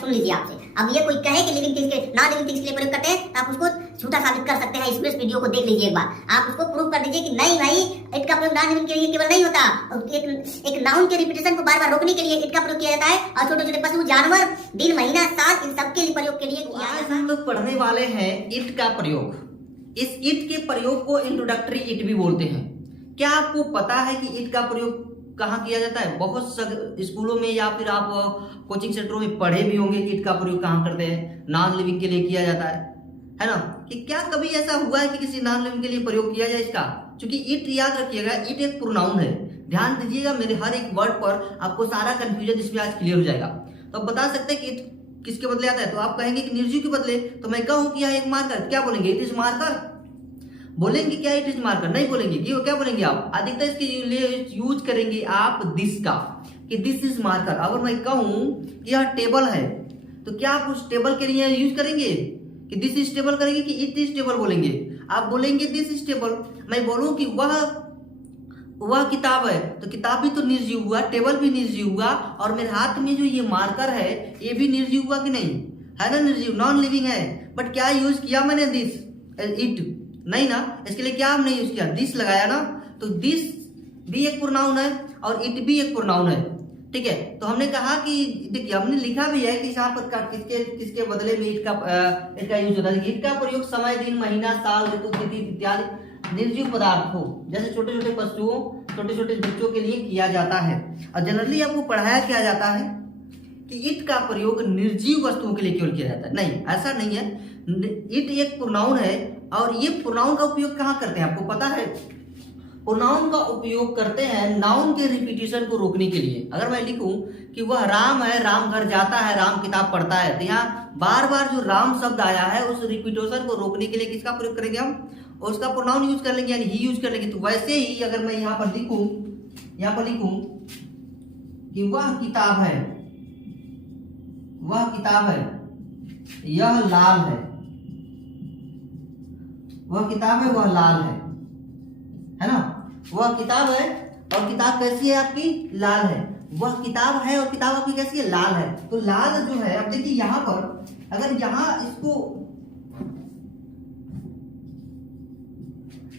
सुन लीजिए आपसे। अब ये कोई कहे कि लिविंग थिंग्स के नॉन लिविंग थिंग्स के लिए प्रयोग करते हैं तो आप उसको झूठा साबित कर सकते हैं। इस वीडियो को देख लीजिए एक बार, आप उसको प्रूव कर दीजिए कि नहीं भाई, इट का प्रयोग नॉन लिविंग के लिए केवल नहीं होता, एक नाउन के रिपीटेशन को बार बार रोकने के लिए इट का प्रयोग किया जाता है, और छोटे छोटे पशु जानवर दिन महीना साल इन सब के लिए प्रयोग के लिए किया जाता है। हम लोग पढ़ने वाले हैं इट का प्रयोग। इस इट के प्रयोग को इंट्रोडक्टरी इट भी बोलते हैं। क्या आपको पता है कि इट का प्रयोग कहाँ किया जाता है? बहुत स्कूलों में या फिर आप कोचिंग सेंटरों में पढ़े भी होंगे कि इट का प्रयोग कहाँ करते हैं, नॉन लिविंग के लिए किया जाता है ना। कि क्या कभी ऐसा हुआ है कि किसी नॉन लिविंग के लिए प्रयोग किया जाए इसका? क्योंकि इट याद रखिएगा, इट एक प्रोनाउन है। ध्यान दीजिएगा मेरे हर एक वर्ड पर, आपको सारा कंफ्यूजन इसमें आज क्लियर हो जाएगा। तो आप बता सकते हैं कि इट किसके बदले आता है? तो आप कहेंगे कि निर्जीव के बदले। तो मैं कहूं कि यह एक मार्कर, क्या बोलेंगे? इट इज मार्कर बोलेंगे क्या? इट इज मार्कर नहीं बोलेंगे। क्या बोलेंगे आप? अधिकतर इसके लिए यूज करेंगे आप दिस का, कि दिस इज मार्कर। अगर मैं कहूं कि यह टेबल है तो क्या आप उस टेबल के लिए यूज करेंगे कि दिस इज टेबल करेंगे कि इट इज टेबल बोलेंगे? आप बोलेंगे दिस इज टेबल। मैं बोलूं कि वह किताब है तो किताब भी तो निर्जीव हुआ, टेबल भी निर्जीव हुआ, और मेरे हाथ में जो ये मार्कर है ये भी निर्जीव हुआ कि नहीं? है ना, निर्जीव, नॉन लिविंग है। बट क्या यूज किया मैंने? दिस, इट नहीं ना। इसके लिए क्या हमने यूज किया? दिस लगाया ना। तो दिस भी एक प्रोनाउन है और इट भी एक प्रोनाउन है। ठीक है, तो हमने कहा कि देखिए हमने लिखा भी है कि यहाँ पर किसके बदले में इट का यूज होता है। इट का प्रयोग समय, दिन, महीना, साल, ऋतु, तिथि इत्यादि निर्जीव पदार्थ हो, जैसे छोटे छोटे पशुओं, छोटे छोटे बच्चों के लिए किया जाता है। और जनरली आपको पढ़ाया किया जाता है कि इट का प्रयोग निर्जीव वस्तुओं के लिए केवल किया जाता है। नहीं, ऐसा नहीं है। इट एक प्रोनाउन है, और ये प्रोनाउन का उपयोग कहाँ करते हैं आपको पता है? प्रोनाउन का उपयोग करते हैं नाउन के रिपीटिशन को रोकने के लिए। अगर मैं लिखूं कि वह राम है, राम घर जाता है, राम किताब पढ़ता है, तो यहाँ बार बार जो राम शब्द आया है उस रिपीटेशन को रोकने के लिए किसका प्रयोग करेंगे हम? उसका प्रोनाउन यूज कर लेंगे, यानी ही यूज कर लेंगे। तो वैसे ही अगर मैं यहाँ पर लिखूं कि वह किताब है, यह लाल है, वह किताब है, वह लाल है ना। वह किताब है और किताब कैसी है आपकी? लाल है। वह किताब है और किताब आपकी कैसी है? लाल है। तो लाल जो है, अब देखिए यहां पर अगर यहां इसको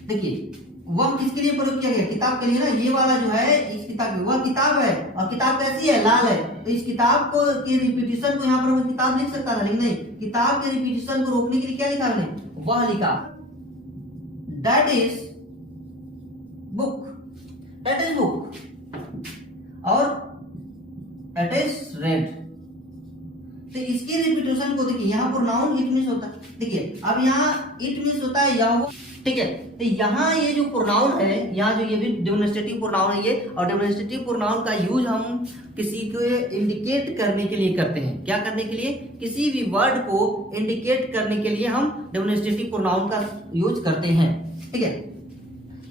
देखिए, वह किसके लिए प्रयोग किया गया? किताब के लिए ना। ये वाला जो है इस किताब में, वह किताब है और किताब कैसी है? लाल है। तो इस किताब को के रिपीटिशन को यहाँ पर मैं किताब लिख सकता था, लेकिन नहीं, किताब के रिपीटिशन को रोकने के लिए क्या लिखा हमने? वह लिखा। That is book, और that is red। तो इसके रिपीटेशन को देखिए, यहाँ पर नाउन इट मीन्स होता है। देखिए अब यहाँ इट मीन्स होता है यह, ठीक है। तो यहाँ ये जो प्रोनाउन है, यहाँ जो ये भी डेमोन्स्ट्रेटिव प्रोनाउन है ये, और डेमोन्स्ट्रेटिव प्रोनाउन का यूज हम किसी को इंडिकेट करने के लिए करते हैं। क्या करने के लिए? किसी भी वर्ड को इंडिकेट करने के लिए हम डेमोन्स्ट्रेटिव प्रोनाउन का यूज करते हैं। ठीक है,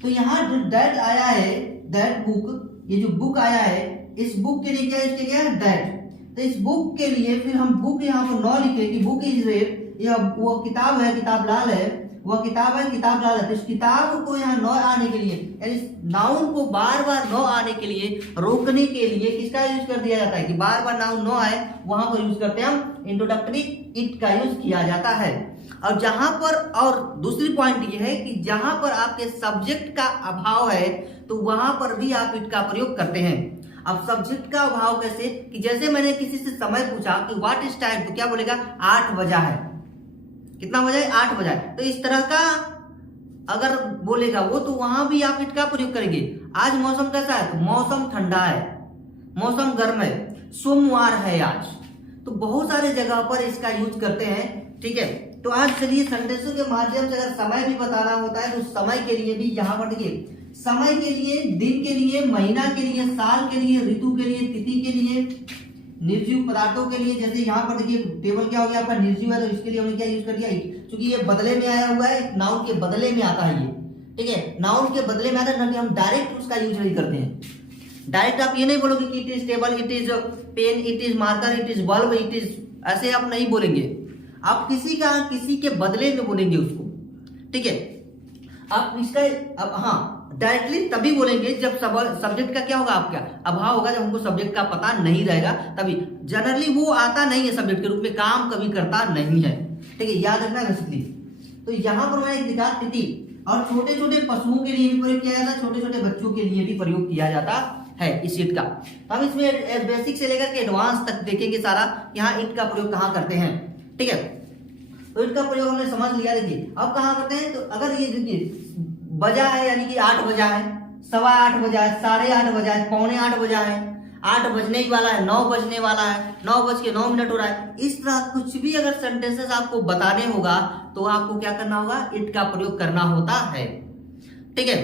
तो यहाँ जो दैट आया है, दैट बुक, ये जो बुक आया है, इस बुक के लिए क्या यूज किया गया? दैट। तो इस बुक के लिए फिर हम बुक यहाँ पर नौ लिखे कि बुक इज रेड, यह वो किताब है, किताब लाल है, वह किताब है, किताब लाल है। तो इस किताब को यहाँ नौ आने के लिए, यानी नाउन को बार बार नौ आने के लिए रोकने के लिए किसका यूज कर दिया जाता है? कि बार बार नाउन नौ आए वहां पर यूज करते हैं हम इंट्रोडक्टरी इट का यूज किया जाता है। और जहां पर, और दूसरी पॉइंट ये है कि जहां पर आपके सब्जेक्ट का अभाव है तो वहां पर भी आप इट का प्रयोग करते हैं। अब सब्जेक्ट का अभाव कैसे? कि जैसे मैंने किसी से समय पूछा कि व्हाट इज टाइम, तो क्या बोलेगा? 8 बजा है। कितना बजा है? 8 बजा है। तो इस तरह का अगर बोलेगा वो, तो वहां भी आप इट का प्रयोग करेंगे। आज मौसम कैसा है? तो मौसम ठंडा है, मौसम गर्म है, सोमवार है आज। तो बहुत सारे जगह पर इसका यूज करते हैं। ठीक है, तो आज चलिए सेंटेंसों के माध्यम से अगर समय भी बताना होता है तो समय के लिए भी यहाँ पर देखिए, समय के लिए, दिन के लिए, महीना के लिए, साल के लिए, ऋतु के लिए, तिथि के लिए, निर्जीव पदार्थों के लिए। जैसे यहाँ पर देखिए टेबल क्या हो गया आपका? निर्जीव है, तो इसके लिए हमने क्या यूज कर दिया? इट। क्योंकि ये बदले में आया हुआ है, नाउन के बदले में आता है ये। ठीक है, नाउन के बदले में आता है, हम डायरेक्ट उसका यूज नहीं करते हैं। डायरेक्ट आप ये नहीं बोलोगे कि it is table, it is pen, it is marker, it is bulb, it is, ऐसे आप नहीं बोलेंगे। आप किसी के बदले में बोलेंगे उसको। ठीक है, आप इसका, अब हाँ, डायरेक्टली तभी बोलेंगे जब सब्जेक्ट का क्या होगा, आपका अभाव होगा, जब हमको सब्जेक्ट का पता नहीं रहेगा तभी। जनरली वो आता नहीं है सब्जेक्ट के रूप में, काम कभी करता नहीं है, ठीक है, याद रखना बेसिकली। तो यहाँ पर मैंने दिखा तिथि, और छोटे छोटे पशुओं के लिए भी प्रयोग किया जाता है, छोटे छोटे बच्चों के लिए भी प्रयोग किया जाता है इस ईट का। हम इसमें बेसिक से लेकर के एडवांस तक देखेंगे सारा, यहाँ ईट का प्रयोग कहाँ करते हैं, ठीक है। तो ईट का प्रयोग हमने समझ लिया। देखिए अब कहाँ करते हैं, तो अगर ये देखिए बजा है, यानी कि 8 बजा है, 8:15 बजा है, 8:30 बजा है, 7:45 बजा है, 8 बजने ही वाला है, 9 बजने वाला है, 9:09 हो रहा है। इस तरह कुछ भी अगर सेंटेंसेस आपको बताने होगा तो आपको क्या करना होगा, इट का प्रयोग करना होता है, ठीक है।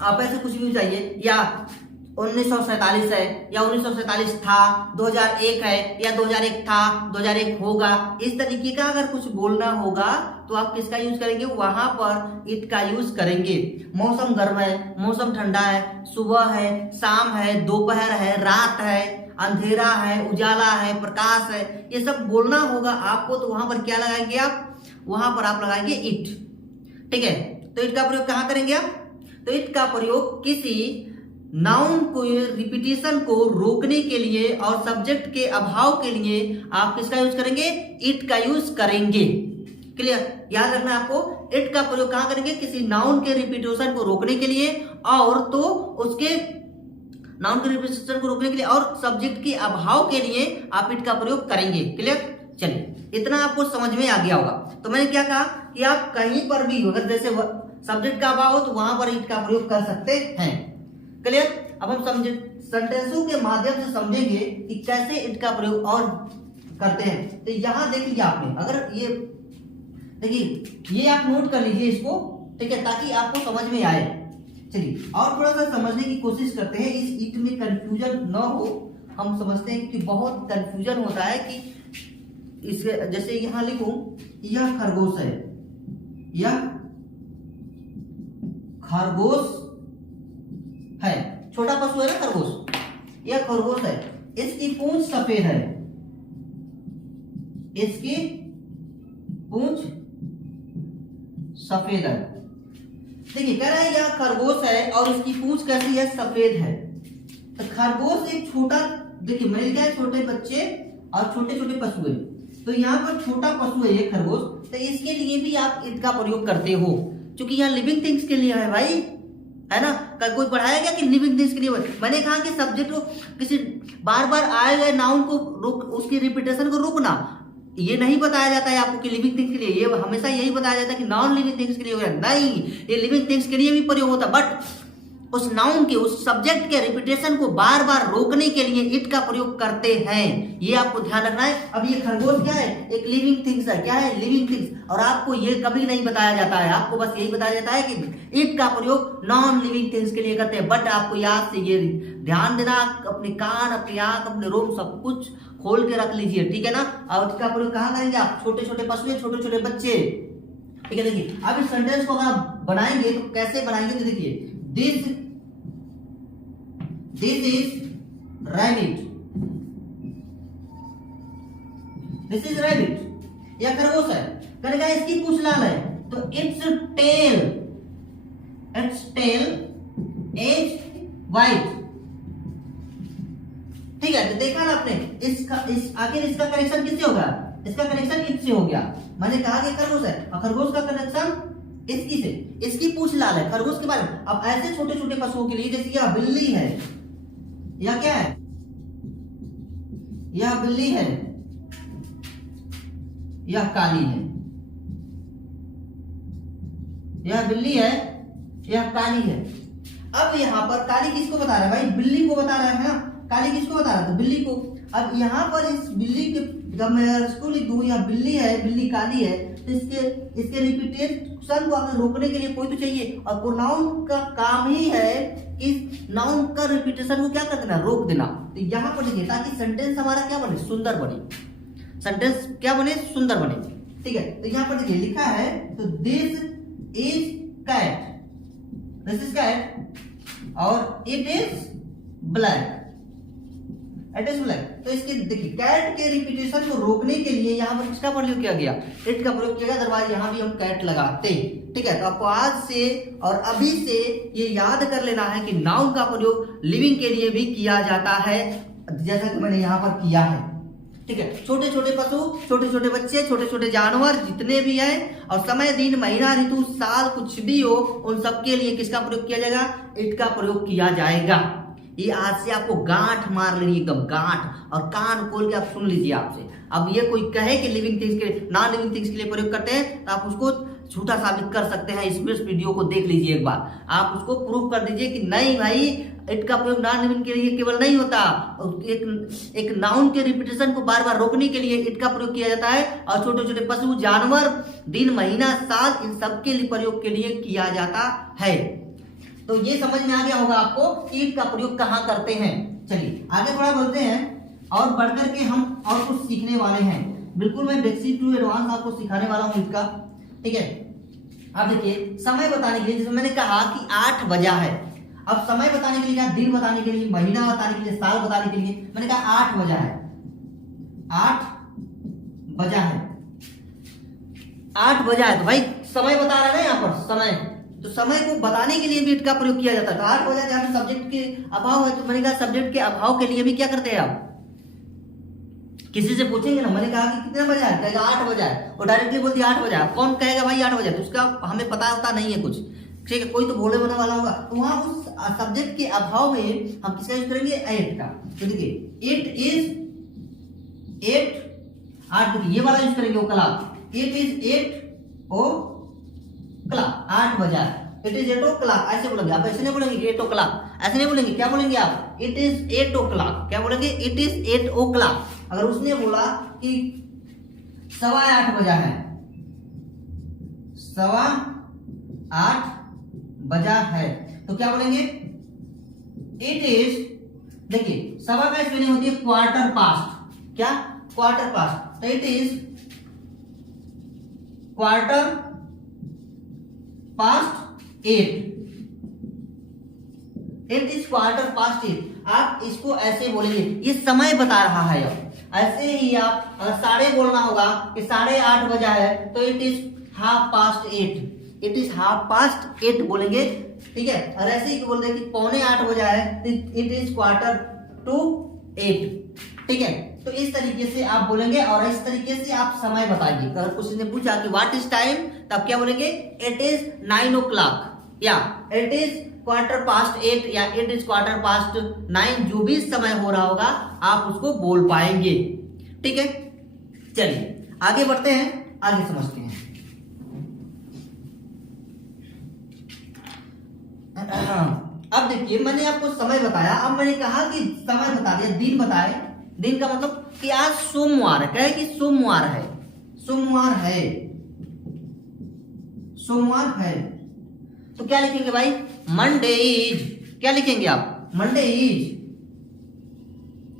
आप ऐसे कुछ भी चाहिए, या 1947 है, या 1947 था, 2001 है, या 2001 था, 2001 होगा, इस तरीके का अगर कुछ बोलना होगा तो आप किसका यूज करेंगे, वहां पर इट का यूज करेंगे। मौसम गर्म है, मौसम ठंडा है, सुबह है, शाम है, दोपहर है, रात है, अंधेरा है, उजाला है, प्रकाश है, ये सब बोलना होगा आपको, तो वहां पर क्या लगाएंगे आप, वहां पर आप लगाएंगे इट, ठीक है। तो इट का प्रयोग कहां करेंगे आप, तो इट का प्रयोग किसी नाउन को रिपीटिशन को रोकने के लिए और सब्जेक्ट के अभाव के लिए आप किसका यूज करेंगे, इट का यूज करेंगे। क्लियर, याद रखना आपको, इट का प्रयोग कहां करेंगे, किसी नाउन के रिपीटिशन को रोकने के लिए, और तो उसके नाउन के रिपीटिशन को रोकने के लिए और सब्जेक्ट के अभाव के लिए आप इट का प्रयोग करेंगे। क्लियर, चलिए इतना आपको समझ में आ गया होगा। तो मैंने क्या कहा कि आप कहीं पर भी अगर जैसे सब्जेक्ट का अभाव हो तो वहां पर इट का प्रयोग कर सकते हैं। क्लियर, अब हम समझे सेंटेंसों के माध्यम से समझेंगे कि कैसे इट का प्रयोग और करते हैं। तो यहां देख लीजिए आपने, अगर ये देखिए, ये आप नोट कर लीजिए इसको, ठीक है, ताकि आपको समझ में आए। चलिए और थोड़ा सा समझने की कोशिश करते हैं, इस इट में कंफ्यूजन न हो। हम समझते हैं कि बहुत कंफ्यूजन होता है कि इसके, जैसे यहां लिखूं, यह खरगोश है, यह खरगोश है, छोटा पशु है ना खरगोश, यह खरगोश है, इसकी पूंछ सफेद है, इसकी पूंछ सफेद है। देखिए कह रहा है यह खरगोश है और इसकी पूंछ कैसी है, सफेद है। तो खरगोश एक छोटा, देखिए मैंने लिखा है छोटे बच्चे और छोटे छोटे पशु है, तो यहाँ पर छोटा पशु है ये खरगोश, तो इसके लिए भी आप इट का प्रयोग करते हो, क्योंकि यहाँ लिविंग थिंग्स के लिए है भाई, है ना। कोई पढ़ाया गया कि लिविंग थिंग्स के लिए, मैंने कहा कि सब्जेक्ट को किसी बार बार आए गए नाउन को रोक, उसकी रिपीटेशन को रोकना, ये नहीं बताया जाता है आपको कि लिविंग थिंग्स के लिए, ये हमेशा यही बताया जाता है कि नॉन लिविंग थिंग्स के लिए होगा। नहीं, ये लिविंग थिंग्स के लिए भी प्रयोग होता है, बट उस नाउन के, उस सब्जेक्ट के रिपीटेशन को बार बार रोकने के लिए इट का प्रयोग करते हैं, ये आपको ध्यान रखना है। अब ये खरगोश क्या है, एक लिविंग थिंग्स है, क्या है, लिविंग थिंग्स, और आपको ये कभी नहीं बताया जाता है, आपको बस यही बताया जाता है कि इट का प्रयोग नॉन लिविंग थिंग्स के लिए करते हैं। बट आपको याद से ये ध्यान देना, अपने कान, अपनी आंख, अपने रोम सब कुछ खोल के रख लीजिए, ठीक है ना। और इसका प्रयोग कहां करेंगे आप, छोटे छोटे पशु, छोटे छोटे बच्चे, ठीक है। देखिए अब इस सेंटेंस को अगर आप बनाएंगे तो कैसे बनाएंगे, तो देखिए this is rabbit, this is rabbit, यह खरगोश है, करेगा इसकी पूंछ लाल है, तो इट्स टेल इज व्हाइट, ठीक है। तो देखा ना आपने, आखिर इसका कनेक्शन किससे होगा, इसका कनेक्शन इट से हो गया। मैंने कहा कि खरगोश है और खरगोश का कनेक्शन इसकी से, इसकी पूंछ लाल है, खरगोश के बारे में। अब ऐसे छोटे छोटे पशुओं के लिए, जैसे यह बिल्ली है, यह क्या है, यह बिल्ली है, यह काली है, यह बिल्ली है, यह काली है। अब यहां पर काली किसको बता रहा है भाई, बिल्ली को बता रहा है ना, काली किसको बता रहा था, बिल्ली को। अब यहाँ पर इस बिल्ली के, जब मैं इसको लिख दूं, यहाँ बिल्ली है, बिल्ली काली है, तो इसके रिपीटेशन को अगर रोकने के लिए कोई तो चाहिए, और प्रोनाउन का काम ही है कि नाउन का रिपीटेशन को क्या कर देना, रोक देना। तो यहाँ पर देखिए, ताकि सेंटेंस हमारा क्या बने, सुंदर बने, सेंटेंस क्या बने, सुंदर बने, ठीक है। तो यहाँ पर देखिए लिखा है, तो this is cat, this is cat और it is black, it is black. तो इसके देखिए कैट के रिपीटेशन को रोकने के लिए यहाँ पर किसका प्रयोग किया गया, इट का प्रयोग किया गया, अदरवाइज यहाँ भी हम कैट लगाते। ठीक है, तो आपको आज से और अभी से ये याद कर लेना है कि नाउन का प्रयोग लिविंग के लिए भी किया जाता है, जैसा कि मैंने यहाँ पर किया है। ठीक है, छोटे छोटे पशु, छोटे छोटे बच्चे, छोटे छोटे जानवर जितने भी हैं, और समय, दिन, महीना, ऋतु, साल कुछ भी हो, उन सबके लिए किसका प्रयोग किया जाएगा, इट का प्रयोग किया जाएगा। ये आज से आपको गांठ मार लेनी, एकदम गांठ, और कान खोल के आप सुन लीजिए आपसे। अब ये कोई कहे कि लिविंग थिंग्स के नॉन लिविंग थिंग्स के लिए प्रयोग करते हैं, तो आप उसको झूठा साबित कर सकते हैं। इस वीडियो को देख लीजिए एक बार, आप उसको प्रूव कर दीजिए कि नहीं भाई, इट का प्रयोग नॉन लिविंग के लिए केवल नहीं होता, एक नाउन के रिपीटेशन को बार बार रोकने के लिए इट का प्रयोग किया जाता है, और छोटे छोटे पशु, जानवर, दिन, महीना, साल, इन सब के लिए प्रयोग के लिए किया जाता है। तो ये समझ में आ गया होगा आपको कि इट का प्रयोग कहाँ करते हैं। चलिए आगे थोड़ा बोलते हैं, और बढ़कर के हम और कुछ सीखने वाले हैं। बिल्कुल मैं बेसिक टू एडवांस आपको सिखाने वाला हूँ इट का। ठीक है, अब देखिए समय बताने के लिए, जैसे मैंने कहा कि 8 बजा है, अब समय बताने के लिए क्या, दिन बताने के लिए, महीना बताने के लिए, साल बताने के लिए मैंने कहा 8 बजा है, 8 बजा है, 8 बजा है। तो भाई समय बता रहा है ना यहाँ पर समय, तो समय को बताने के लिए भी इट का प्रयोग किया जाता है। तो 8 बजा, जहाँ पे सब्जेक्ट के अभाव है, तो मैंने कहा सब्जेक्ट के अभाव के लिए भी क्या करते हैं आप, किसी से पूछेंगे ना, मैंने कहा कि कितना बजा है, कहेगा 8 बजा है, और डायरेक्टली बोलती है 8 बजा है। कौन कहेगा भाई 8 बजा, तो उसका हमें पता होता नहीं है कुछ। ठीक है, कोई तो बोले बोलने वाला होगा, तो वहां उस सब्जेक्ट के अभाव में हम किसका यूज करेंगे, एट का। तो देखिए इट इज 8, 8 देखिए ये वाला यूज करेंगे, o'clock, it is 8 o'clock, 8 बजा, इट इज 8 ओ क्लॉक, ऐसे बोलेंगे आप। ऐसे नहीं बोलेंगे 8 ओ क्लॉक, ऐसे नहीं बोलेंगे, क्या बोलेंगे आप, इट इज 8 ओ क्लॉक, क्या बोलेंगे, इट इज 8 ओ क्लॉक। अगर उसने बोला कि 8:15 बजा है, 8:15 बजा है, तो क्या बोलेंगे, इट इज, देखिए सवा का स्पेलिंग होती है क्वार्टर पास्ट, क्या, क्वार्टर पास्ट, तो it is quarter past 8, it is quarter past 8। आप इसको ऐसे बोलेंगे, ये समय बता रहा है। अब ऐसे ही आप अगर 8:30 बोलना होगा कि 8:30 बजा है, तो इट इज 8:30, इट इज 8:30 बोलेंगे। ठीक है, और ऐसे ही बोल रहे कि 7:45 बजा है, इट इज 7:45। ठीक है, तो इस तरीके से आप बोलेंगे, और इस तरीके से आप समय बताइए। अगर किसी ने पूछा कि व्हाट इज टाइम, तब क्या बोलेंगे, इट इज 9 o'clock, या इट इज 8:15, या इट इज 9:15, जो भी समय हो रहा होगा आप उसको बोल पाएंगे। ठीक है, चलिए आगे बढ़ते हैं, आगे समझते हैं। अब देखिए मैंने आपको समय बताया, अब मैंने कहा कि समय बता दिया, दिन बताए। दिन का मतलब कि आज सोमवार है, कहे कि सोमवार है, सोमवार है, सोमवार है, तो क्या लिखेंगे भाई, मंडे इज, क्या लिखेंगे आप, Monday is,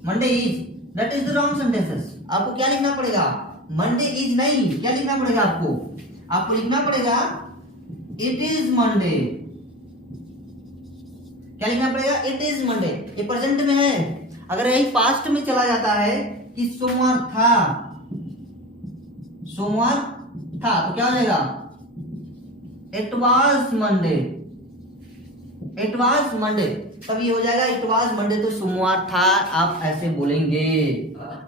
Monday is, that is the wrong sentences. आपको क्या लिखना पड़ेगा, मंडे इज नहीं, क्या लिखना पड़ेगा आपको, आपको लिखना पड़ेगा इट इज मंडे, क्या लिखना पड़ेगा, इट इज मंडे। ये प्रेजेंट में है, अगर यही पास्ट में चला जाता है कि सोमवार था, सोमवार था, तो क्या हो जाएगा, it was Monday, it was Monday, तब ये हो जाएगा इट वाज मंडे, तो सोमवार था, आप ऐसे बोलेंगे।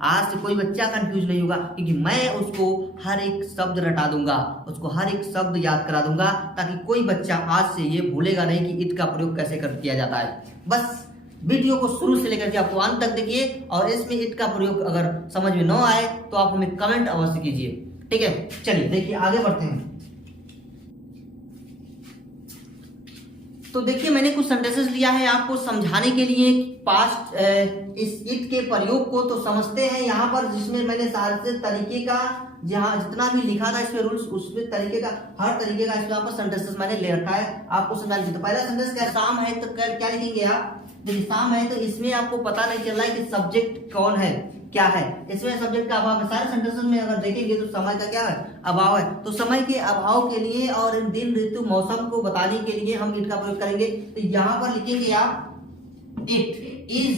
आज से कोई बच्चा कंफ्यूज नहीं होगा, क्योंकि मैं उसको हर एक शब्द रटा दूंगा, उसको हर एक शब्द याद करा दूंगा, ताकि कोई बच्चा आज से ये भूलेगा नहीं कि इट का प्रयोग कैसे किया जाता है। बस वीडियो को शुरू से लेकर के आपको अंत तक देखिए, और इसमें इट का प्रयोग अगर समझ में न आए तो आप हमें कमेंट अवश्य कीजिए। ठीक है, चलिए देखिए आगे बढ़ते हैं। तो देखिए मैंने कुछ सेंटेंसेस लिया है आपको समझाने के लिए, पास्ट इस इट के प्रयोग को तो समझते हैं यहाँ पर, जिसमें मैंने सारे तरीके का, जहाँ जितना भी लिखा था इसमें रूल्स, उसमें तरीके का, हर तरीके का इसमें यहाँ पर सेंटेंसेस मैंने ले रखा है आपको समझाने के लिए। तो पहला सेंटेंस क्या, शाम है, तो क्या लिखेंगे आप, देखिए शाम है, तो इसमें आपको पता नहीं चल रहा है कि सब्जेक्ट कौन है, क्या है, इसमें सब्जेक्ट का अभाव है। सारे सेंटेंसेस में अगर देखेंगे तो समय का क्या है, अभाव है। तो समय के अभाव के लिए और इन दिन, ऋतु, मौसम को बताने के लिए हम इट का प्रयोग करेंगे। तो यहाँ पर लिखेंगे आप, it is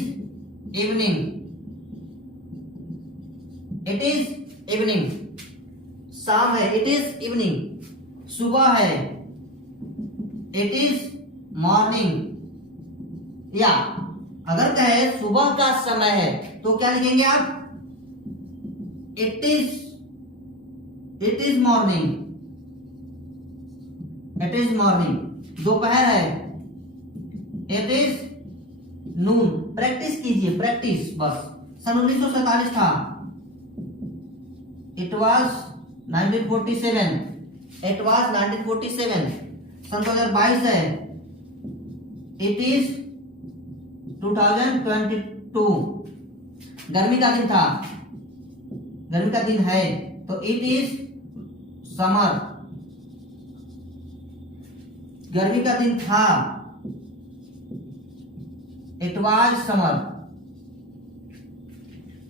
evening, it is evening, शाम है, इट इज इवनिंग, सुबह है, इट इज मॉर्निंग, या अगर कहे सुबह का समय है तो क्या लिखेंगे आप, it is morning, it is morning, दोपहर है, इट इज नून। प्रैक्टिस कीजिए, प्रैक्टिस बस। सन 1947 था, इट वाज 1947, इट वाज 1947। सन 2022 है, इट इज 2022। गर्मी का दिन था, गर्मी का दिन है, तो इट इज समर। गर्मी का दिन था, इट वाज समर।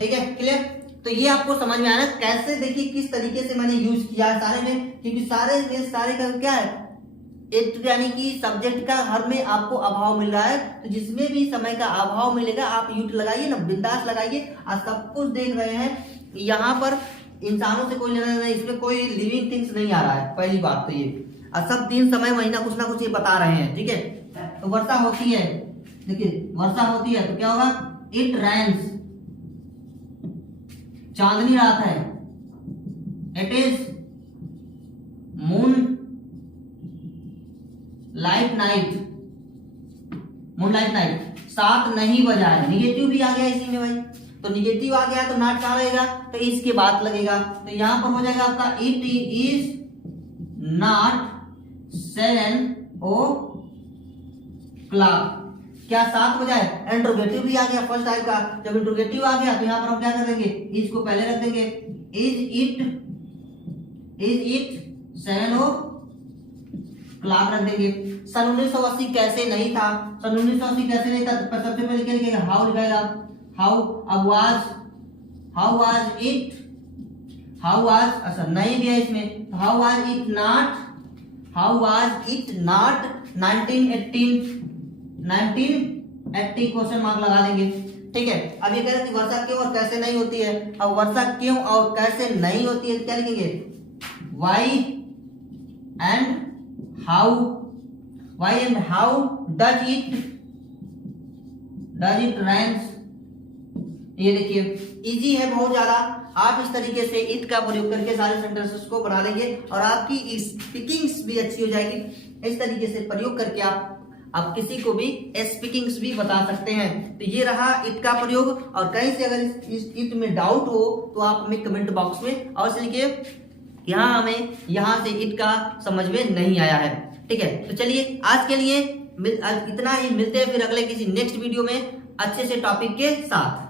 ठीक है, क्लियर? तो ये आपको समझ में आया ना, कैसे देखिए किस तरीके से मैंने यूज किया है सारे में, क्योंकि सारे का क्या है, इट यानी कि सब्जेक्ट का हर में आपको अभाव मिल रहा है, तो जिसमें भी समय का अभाव मिलेगा आप यूट लगाइए ना, बिंदास लगाइए। आज सब कुछ देख रहे हैं, यहाँ पर इंसानों से कोई लेना नहीं, इसमें कोई लिविंग थिंग्स नहीं आ रहा है, पहली बात तो ये। और सब दिन समय महीना कुछ ना कुछ ये बता रहे हैं, ठीक है। तो वर्षा होती है, देखिए वर्षा होती है तो क्या होगा, इट रेन्स, चांदनी रात है, it is moon light night, moon light night. 7 नहीं बजा है, निगेटिव भी आ गया इसी में भाई, तो निगेटिव आ गया तो नॉट कहां रहेगा, तो इसके बाद लगेगा, तो यहां पर हो जाएगा आपका इट इज नॉट 7 o'clock। क्या 7 बजा है, इंट्रोगेटिव भी आ गया फर्स्ट टाइप का। जब इंट्रोगेटिव आ गया तो यहाँ पर हम क्या कर देंगे, इज को पहले रख देंगे, इज इट 7 o'clock रख देंगे। सन 1980 कैसे नहीं था, सन 1980 कैसे नहीं था, तो सबसे पहले क्या लिखेगा, हाउ लिखेगा, हाउ। अब how was it, how was, अच्छा नहीं भी है इसमें, how was it not 1980 question mark लगा देंगे, ठीक है। अब ये कह रहे हैं कि वर्षा क्यों और कैसे नहीं होती है, अब वर्षा क्यों और कैसे नहीं होती है क्या लिखेंगे, why and how does it rains. ये देखिए इजी है बहुत ज्यादा, आप इस तरीके से इट का प्रयोग करके सारे सेंटेंसेस को बना लेंगे और आपकी स्पीकिंग्स भी अच्छी हो जाएगी। इस तरीके से प्रयोग करके आप किसी को भी स्पीकिंग्स भी बता सकते हैं। तो ये रहा इट का प्रयोग, और कहीं से अगर इस इट में डाउट हो तो आप हमें कमेंट बॉक्स में अवश्य लिखिए, यहाँ से इट का समझ में नहीं आया है, ठीक है। तो चलिए आज के लिए इतना ही, मिलते हैं फिर अगले किसी नेक्स्ट वीडियो में अच्छे से टॉपिक के साथ।